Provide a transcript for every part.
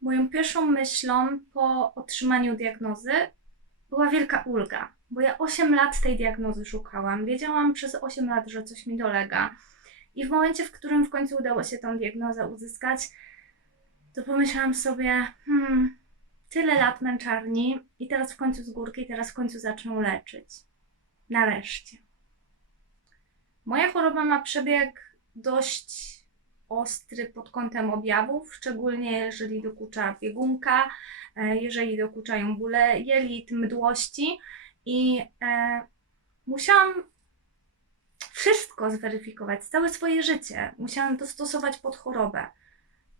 moją pierwszą myślą po otrzymaniu diagnozy była wielka ulga, bo ja 8 lat tej diagnozy szukałam. Wiedziałam przez 8 lat, że coś mi dolega. I w momencie, w którym w końcu udało się tą diagnozę uzyskać, to pomyślałam sobie, hmm, tyle lat męczarni i teraz w końcu z górki, teraz w końcu zaczną leczyć. Nareszcie. Moja choroba ma przebieg dość ostry pod kątem objawów, szczególnie jeżeli dokucza biegunka, e, jeżeli dokuczają bóle jelit, mdłości i e, musiałam wszystko zweryfikować, całe swoje życie. Musiałam dostosować pod chorobę.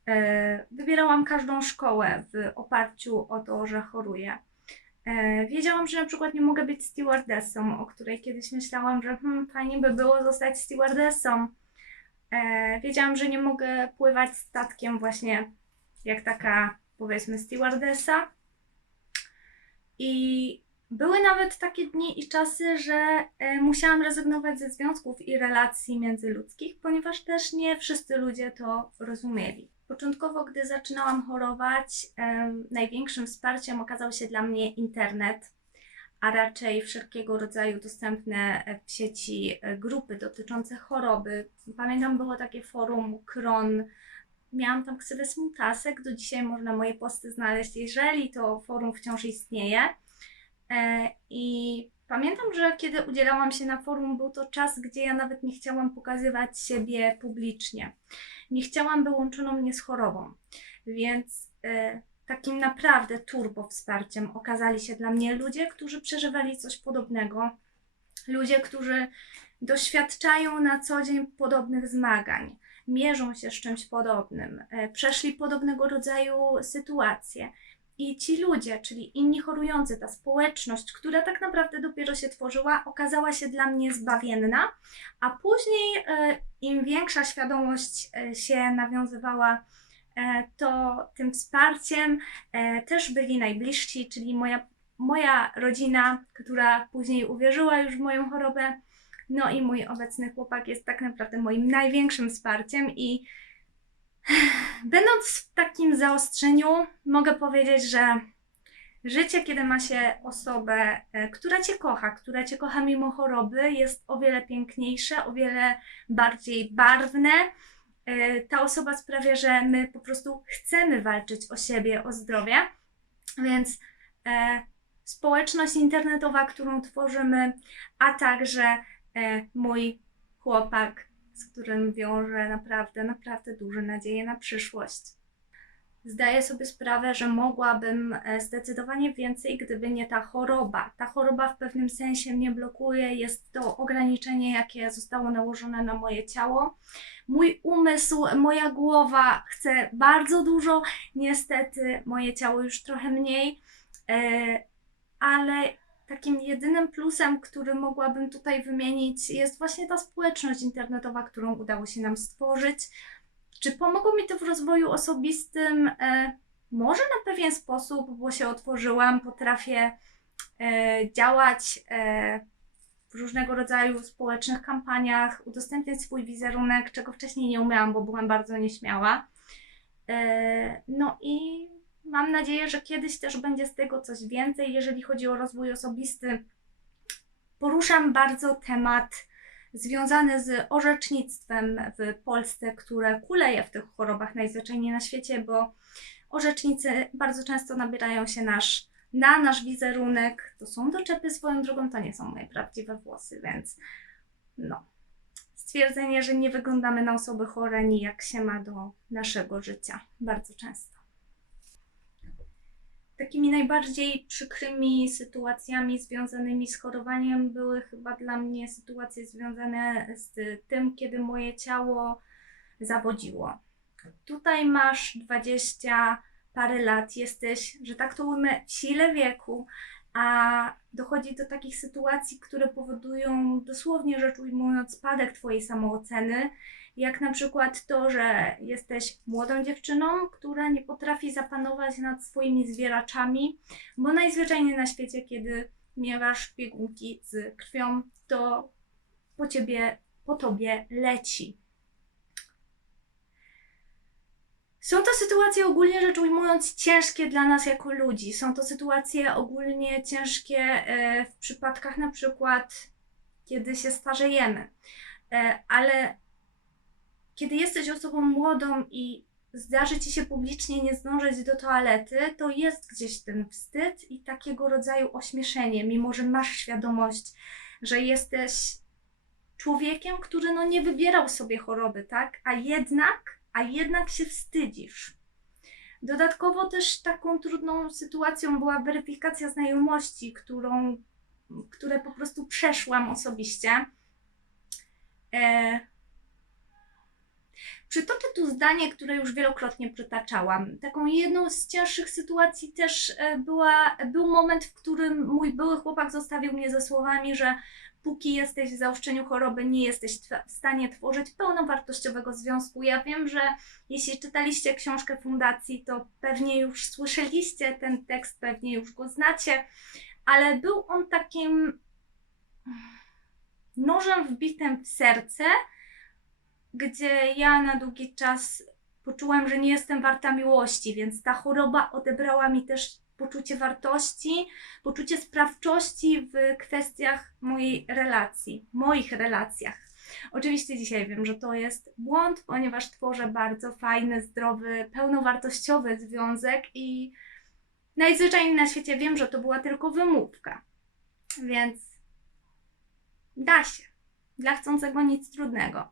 E, Wybierałam każdą szkołę w oparciu o to, że choruję. Wiedziałam, że na przykład nie mogę być stewardessą, o której kiedyś myślałam, że hmm, fajnie by było zostać stewardessą. E, Wiedziałam, że nie mogę pływać statkiem właśnie jak taka powiedzmy stewardessa. I były nawet takie dni i czasy, że e, musiałam rezygnować ze związków i relacji międzyludzkich, ponieważ też nie wszyscy ludzie to rozumieli. Początkowo, gdy zaczynałam chorować, em, największym wsparciem okazał się dla mnie internet, a raczej wszelkiego rodzaju dostępne w sieci e, grupy dotyczące choroby. Pamiętam, było takie forum Kron. Miałam tam ksywę smutasek, do dzisiaj można moje posty znaleźć, jeżeli to forum wciąż istnieje. E, I pamiętam, że kiedy udzielałam się na forum, był to czas, gdzie ja nawet nie chciałam pokazywać siebie publicznie. Nie chciałam, by łączono mnie z chorobą. Więc e, takim naprawdę turbo wsparciem okazali się dla mnie ludzie, którzy przeżywali coś podobnego. Ludzie, którzy doświadczają na co dzień podobnych zmagań, mierzą się z czymś podobnym, e, przeszli podobnego rodzaju sytuacje. I ci ludzie, czyli inni chorujący, ta społeczność, która tak naprawdę dopiero się tworzyła, okazała się dla mnie zbawienna, a później e, im większa świadomość e, się nawiązywała, to tym wsparciem e, też byli najbliżsi, czyli moja, moja rodzina, która później uwierzyła już w moją chorobę. No i mój obecny chłopak jest tak naprawdę moim największym wsparciem i Będąc w takim zaostrzeniu, mogę powiedzieć, że życie, kiedy ma się osobę, e, która cię kocha, która cię kocha mimo choroby, jest o wiele piękniejsze, o wiele bardziej barwne. E, Ta osoba sprawia, że my po prostu chcemy walczyć o siebie, o zdrowie. Więc e, społeczność internetowa, którą tworzymy, a także e, mój chłopak, z którym wiążę naprawdę, naprawdę duże nadzieje na przyszłość. Zdaję sobie sprawę, że mogłabym e, zdecydowanie więcej, gdyby nie ta choroba. Ta choroba w pewnym sensie mnie blokuje, jest to ograniczenie, jakie zostało nałożone na moje ciało. Mój umysł, moja głowa chce bardzo dużo, niestety moje ciało już trochę mniej, e, ale takim jedynym plusem, który mogłabym tutaj wymienić, jest właśnie ta społeczność internetowa, którą udało się nam stworzyć. Czy pomogło mi to w rozwoju osobistym? E, może na pewien sposób, bo się otworzyłam, potrafię e, działać e, w różnego rodzaju społecznych kampaniach, udostępniać swój wizerunek, czego wcześniej nie umiałam, bo byłam bardzo nieśmiała. No i mam nadzieję, że kiedyś też będzie z tego coś więcej, jeżeli chodzi o rozwój osobisty. Poruszam bardzo temat związany z orzecznictwem w Polsce, które kuleje w tych chorobach najzwyczajniej na świecie, bo orzecznicy bardzo często nabierają się nasz, na nasz wizerunek. To są doczepy swoją drogą, to nie są moje prawdziwe włosy, więc no. Stwierdzenie, że nie wyglądamy na osoby chore nijak się ma do naszego życia. Bardzo często. Takimi najbardziej przykrymi sytuacjami związanymi z chorowaniem były chyba dla mnie sytuacje związane z tym, kiedy moje ciało zawodziło. Tutaj masz 20 parę lat, jesteś, że tak to ujmę, w sile wieku, a dochodzi do takich sytuacji, które powodują dosłownie rzecz ujmując spadek Twojej samooceny, jak na przykład to, że jesteś młodą dziewczyną, która nie potrafi zapanować nad swoimi zwieraczami, bo najzwyczajniej na świecie, kiedy miewasz biegunki z krwią, to po ciebie, po tobie leci. Są to sytuacje ogólnie rzecz ujmując ciężkie dla nas jako ludzi. Są to sytuacje ogólnie ciężkie e, w przypadkach na przykład, kiedy się starzejemy. E, ale kiedy jesteś osobą młodą i zdarzy ci się publicznie nie zdążyć do toalety, to jest gdzieś ten wstyd i takiego rodzaju ośmieszenie, mimo że masz świadomość, że jesteś człowiekiem, który no nie wybierał sobie choroby, tak? A jednak, a jednak się wstydzisz. Dodatkowo też taką trudną sytuacją była weryfikacja znajomości, którą, które po prostu przeszłam osobiście. E, Przytoczę tu zdanie, które już wielokrotnie przytaczałam. Taką jedną z cięższych sytuacji też e, była, był moment, w którym mój były chłopak zostawił mnie ze słowami, że póki jesteś w zaostrzeniu choroby, nie jesteś w stanie tworzyć pełnowartościowego związku. Ja wiem, że jeśli czytaliście książkę Fundacji, to pewnie już słyszeliście ten tekst, pewnie już go znacie, ale był on takim nożem wbitym w serce, gdzie ja na długi czas poczułam, że nie jestem warta miłości, więc ta choroba odebrała mi też poczucie wartości, poczucie sprawczości w kwestiach mojej relacji, moich relacjach. Oczywiście dzisiaj wiem, że to jest błąd, ponieważ tworzę bardzo fajny, zdrowy, pełnowartościowy związek i najzwyczajniej na świecie wiem, że to była tylko wymówka. Więc da się. Dla chcącego nic trudnego.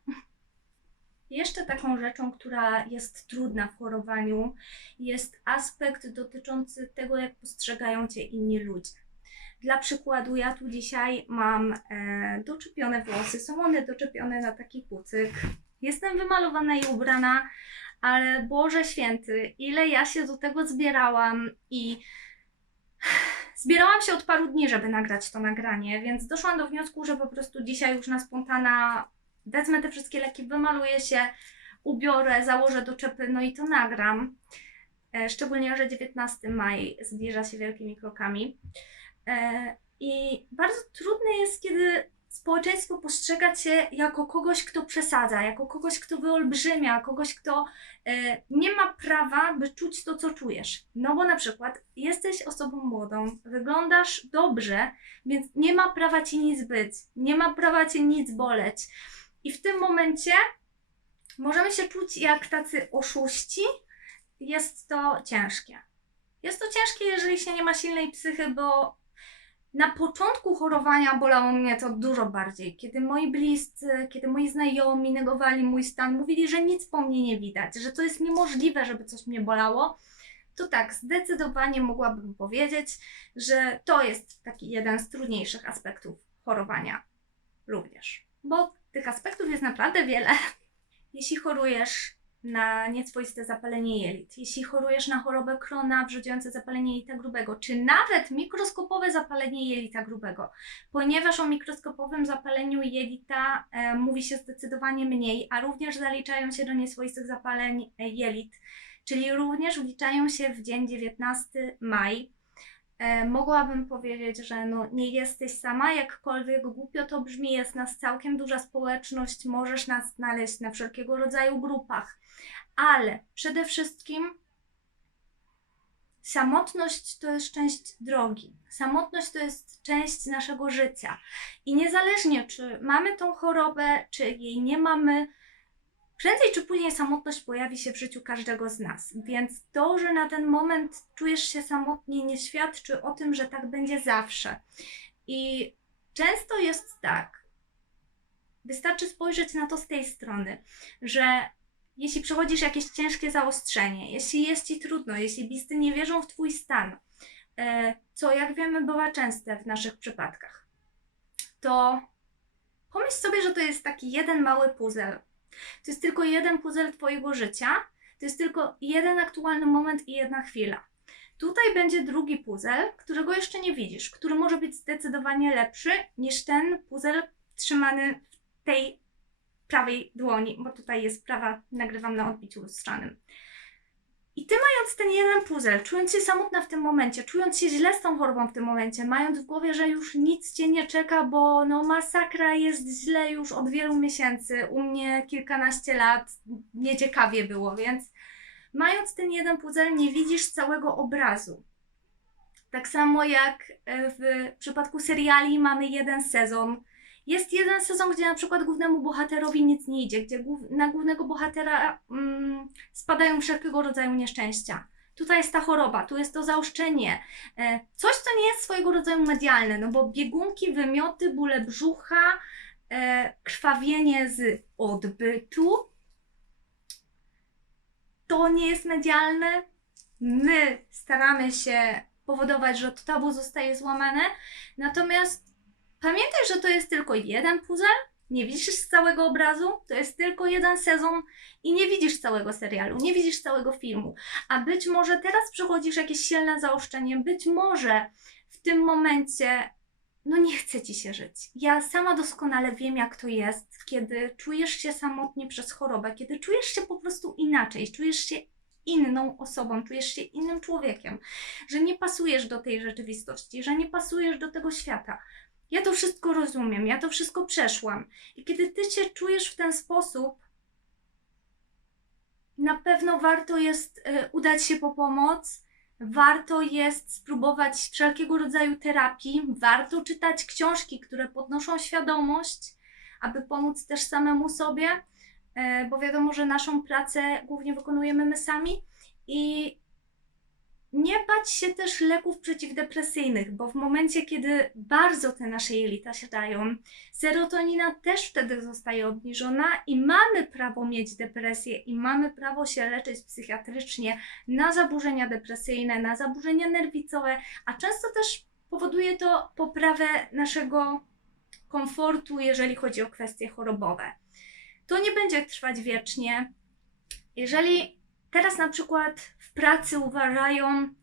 Jeszcze taką rzeczą, która jest trudna w chorowaniu, jest aspekt dotyczący tego, jak postrzegają cię inni ludzie. Dla przykładu, ja tu dzisiaj mam e, doczepione włosy, są one doczepione na taki kucyk. Jestem wymalowana i ubrana, ale Boże Święty, ile ja się do tego zbierałam i zbierałam się od paru dni, żeby nagrać to nagranie, więc doszłam do wniosku, że po prostu dzisiaj już na spontana wezmę te wszystkie leki, wymaluję się, ubiorę, założę do czepy, no i to nagram. E, szczególnie, że 19 maj zbliża się wielkimi krokami. E, I bardzo trudne jest, kiedy społeczeństwo postrzega cię jako kogoś, kto przesadza, jako kogoś, kto wyolbrzymia, kogoś, kto e, nie ma prawa, by czuć to, co czujesz. No bo na przykład jesteś osobą młodą, wyglądasz dobrze, więc nie ma prawa ci nic być, nie ma prawa cię nic boleć. I w tym momencie możemy się czuć jak tacy oszuści. Jest to ciężkie. Jest to ciężkie, jeżeli się nie ma silnej psychy, bo na początku chorowania bolało mnie to dużo bardziej. Kiedy moi bliscy, kiedy moi znajomi negowali mój stan, mówili, że nic po mnie nie widać, że to jest niemożliwe, żeby coś mnie bolało, to tak, zdecydowanie mogłabym powiedzieć, że to jest taki jeden z trudniejszych aspektów chorowania również. Bo tych aspektów jest naprawdę wiele. Jeśli chorujesz na nieswoiste zapalenie jelit, jeśli chorujesz na chorobę Krona wrzodziejące zapalenie jelita grubego, czy nawet mikroskopowe zapalenie jelita grubego, ponieważ o mikroskopowym zapaleniu jelita e, mówi się zdecydowanie mniej, a również zaliczają się do nieswoistych zapaleń e, jelit, czyli również wliczają się w dzień 19 maj, mogłabym powiedzieć, że no, nie jesteś sama, jakkolwiek głupio to brzmi, jest nas całkiem duża społeczność, możesz nas znaleźć na wszelkiego rodzaju grupach, ale przede wszystkim samotność to jest część drogi. Samotność to jest część naszego życia. I niezależnie, czy mamy tą chorobę, czy jej nie mamy, Prędzej czy później samotność pojawi się w życiu każdego z nas, więc to, że na ten moment czujesz się samotnie, nie świadczy o tym, że tak będzie zawsze. I często jest tak, wystarczy spojrzeć na to z tej strony, że jeśli przechodzisz jakieś ciężkie zaostrzenie, jeśli jest ci trudno, jeśli bliscy nie wierzą w Twój stan, e, co jak wiemy bywa częste w naszych przypadkach, to pomyśl sobie, że to jest taki jeden mały puzzle, to jest tylko jeden puzzle Twojego życia, to jest tylko jeden aktualny moment i jedna chwila. Tutaj będzie drugi puzzle, którego jeszcze nie widzisz, który może być zdecydowanie lepszy niż ten puzzle trzymany w tej prawej dłoni, bo tutaj jest prawa, nagrywam na odbiciu lustrzanym. I ty mając ten jeden puzzle, czując się samotna w tym momencie, czując się źle z tą chorobą w tym momencie, mając w głowie, że już nic cię nie czeka, bo no masakra jest źle już od wielu miesięcy, u mnie kilkanaście lat nieciekawie było, więc Mając ten jeden puzzle, nie widzisz całego obrazu. Tak samo jak e, w przypadku seriali mamy jeden sezon. Jest jeden sezon, gdzie na przykład głównemu bohaterowi nic nie idzie, gdzie na głównego bohatera mm, spadają wszelkiego rodzaju nieszczęścia. Tutaj jest ta choroba, tu jest to zaoszczenie. E, coś, co nie jest swojego rodzaju medialne, no bo biegunki, wymioty, bóle brzucha, e, krwawienie z odbytu, to nie jest medialne. My staramy się powodować, że to tabu zostaje złamane, natomiast pamiętaj, że to jest tylko jeden puzzle, nie widzisz całego obrazu, to jest tylko jeden sezon i nie widzisz całego serialu, nie widzisz całego filmu. A być może teraz przechodzisz jakieś silne zaoszczenie, być może w tym momencie no nie chce ci się żyć. Ja sama doskonale wiem, jak to jest, kiedy czujesz się samotnie przez chorobę, kiedy czujesz się po prostu inaczej, czujesz się inną osobą, czujesz się innym człowiekiem, że nie pasujesz do tej rzeczywistości, że nie pasujesz do tego świata. Ja to wszystko rozumiem, ja to wszystko przeszłam. I kiedy ty się czujesz w ten sposób, na pewno warto jest e, udać się po pomoc, warto jest spróbować wszelkiego rodzaju terapii, warto czytać książki, które podnoszą świadomość, aby pomóc też samemu sobie, e, bo wiadomo, że naszą pracę głównie wykonujemy my sami i nie bać się też leków przeciwdepresyjnych, bo w momencie, kiedy bardzo te nasze jelita siadają, serotonina też wtedy zostaje obniżona i mamy prawo mieć depresję i mamy prawo się leczyć psychiatrycznie na zaburzenia depresyjne, na zaburzenia nerwicowe, a często też powoduje to poprawę naszego komfortu, jeżeli chodzi o kwestie chorobowe. To nie będzie trwać wiecznie. Jeżeli teraz na przykład pracy uważają,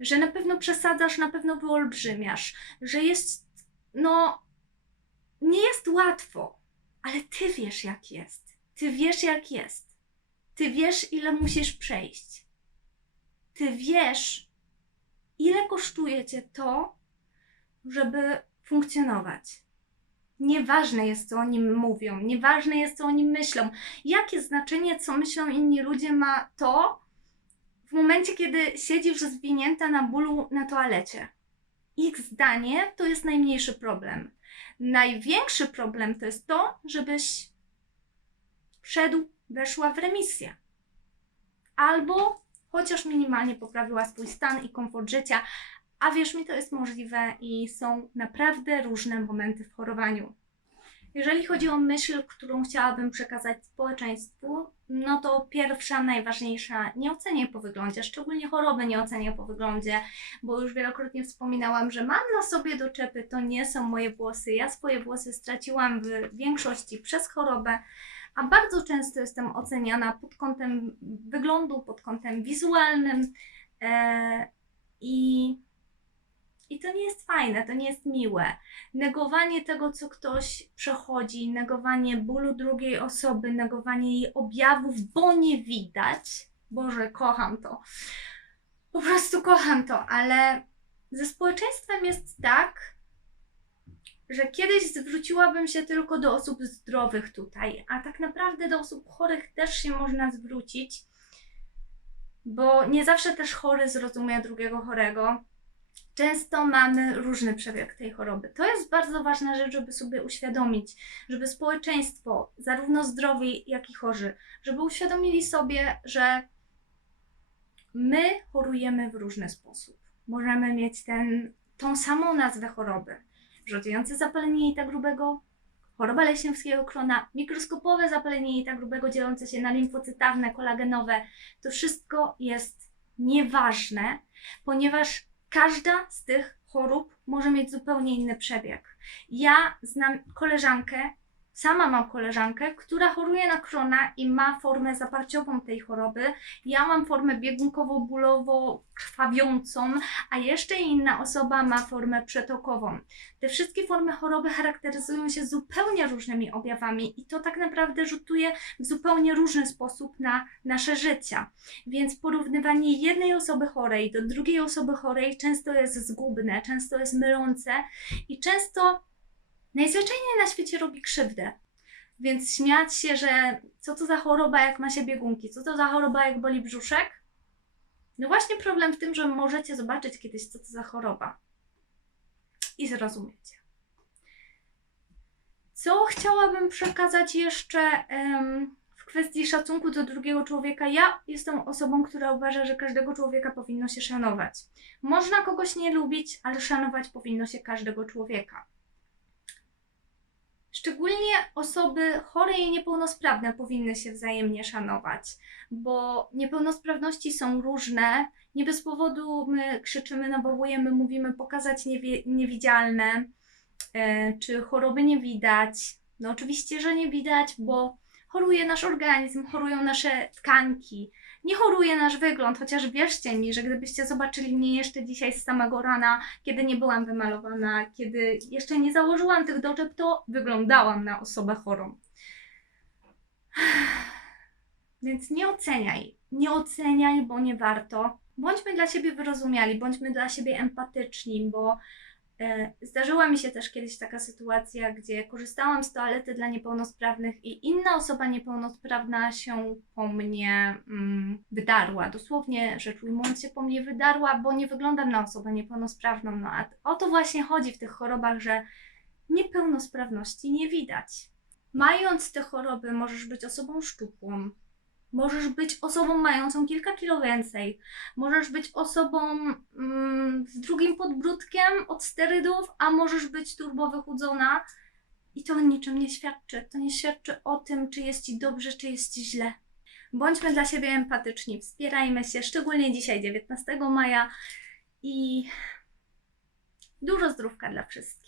że na pewno przesadzasz, na pewno wyolbrzymiasz, że jest, no, nie jest łatwo, ale ty wiesz, jak jest. Ty wiesz, jak jest. Ty wiesz, ile musisz przejść. Ty wiesz, ile kosztuje cię to, żeby funkcjonować. Nieważne jest, co o nim mówią, nieważne jest, co o nim myślą. Jakie znaczenie, co myślą inni ludzie, ma to w momencie, kiedy siedzisz zwinięta na bólu na toalecie. Ich zdanie to jest najmniejszy problem. Największy problem to jest to, żebyś wszedł, weszła w remisję. Albo chociaż minimalnie poprawiła swój stan i komfort życia, a wierz mi, to jest możliwe i są naprawdę różne momenty w chorowaniu. Jeżeli chodzi o myśl, którą chciałabym przekazać społeczeństwu, no to pierwsza, najważniejsza, nie oceniaj po wyglądzie, szczególnie choroby nie oceniaj po wyglądzie, bo już wielokrotnie wspominałam, że mam na sobie doczepy, to nie są moje włosy. Ja swoje włosy straciłam w większości przez chorobę, a bardzo często jestem oceniana pod kątem wyglądu, pod kątem wizualnym e, i i to nie jest fajne, to nie jest miłe. Negowanie tego, co ktoś przechodzi, negowanie bólu drugiej osoby, negowanie jej objawów, bo nie widać. Boże, kocham to. Po prostu kocham to, ale ze społeczeństwem jest tak, że kiedyś zwróciłabym się tylko do osób zdrowych tutaj, a tak naprawdę do osób chorych też się można zwrócić, bo nie zawsze też chory zrozumie drugiego chorego często mamy różny przebieg tej choroby. To jest bardzo ważna rzecz, żeby sobie uświadomić, żeby społeczeństwo, zarówno zdrowi, jak i chorzy, żeby uświadomili sobie, że my chorujemy w różny sposób. Możemy mieć ten, tą samą nazwę choroby. Rzotujące zapalenie jelita grubego, choroba leśniowskiego krona, mikroskopowe zapalenie jelita grubego dzielące się na limfocytawne, kolagenowe. To wszystko jest nieważne, ponieważ każda z tych chorób może mieć zupełnie inny przebieg. Ja znam koleżankę, sama mam koleżankę, która choruje na krona i ma formę zaparciową tej choroby. Ja mam formę biegunkowo-bólowo-krwawiącą, a jeszcze inna osoba ma formę przetokową. Te wszystkie formy choroby charakteryzują się zupełnie różnymi objawami i to tak naprawdę rzutuje w zupełnie różny sposób na nasze życia. Więc porównywanie jednej osoby chorej do drugiej osoby chorej często jest zgubne, często jest mylące i często najzwyczajniej na świecie robi krzywdę. Więc śmiać się, że co to za choroba, jak ma się biegunki, co to za choroba, jak boli brzuszek? No właśnie problem w tym, że możecie zobaczyć kiedyś, co to za choroba i zrozumiecie. Co chciałabym przekazać jeszcze em, w kwestii szacunku do drugiego człowieka? Ja jestem osobą, która uważa, że każdego człowieka powinno się szanować. Można kogoś nie lubić, ale szanować powinno się każdego człowieka. Szczególnie osoby chore i niepełnosprawne powinny się wzajemnie szanować, bo niepełnosprawności są różne. Nie bez powodu my krzyczymy, nawołujemy, mówimy pokazać niewie- niewidzialne, e, czy choroby nie widać. No oczywiście, że nie widać, bo choruje nasz organizm, chorują nasze tkanki. Nie choruje nasz wygląd, chociaż wierzcie mi, że gdybyście zobaczyli mnie jeszcze dzisiaj z samego rana, kiedy nie byłam wymalowana, kiedy jeszcze nie założyłam tych doczep, to wyglądałam na osobę chorą. Więc nie oceniaj, nie oceniaj, bo nie warto. Bądźmy dla siebie wyrozumiali, bądźmy dla siebie empatyczni, bo zdarzyła mi się też kiedyś taka sytuacja, gdzie korzystałam z toalety dla niepełnosprawnych i inna osoba niepełnosprawna się po mnie mm, wydarła. Dosłownie rzecz ujmując się po mnie wydarła, bo nie wyglądam na osobę niepełnosprawną. No a o to właśnie chodzi w tych chorobach, że niepełnosprawności nie widać. Mając te choroby, możesz być osobą szczupłą, możesz być osobą mającą kilka kilo więcej, możesz być osobą mm, z drugim podbródkiem od sterydów, a możesz być turbo wychudzona. I to niczym nie świadczy. To nie świadczy o tym, czy jest ci dobrze, czy jest ci źle. Bądźmy dla siebie empatyczni, wspierajmy się, szczególnie dzisiaj, 19 maja. I dużo zdrówka dla wszystkich.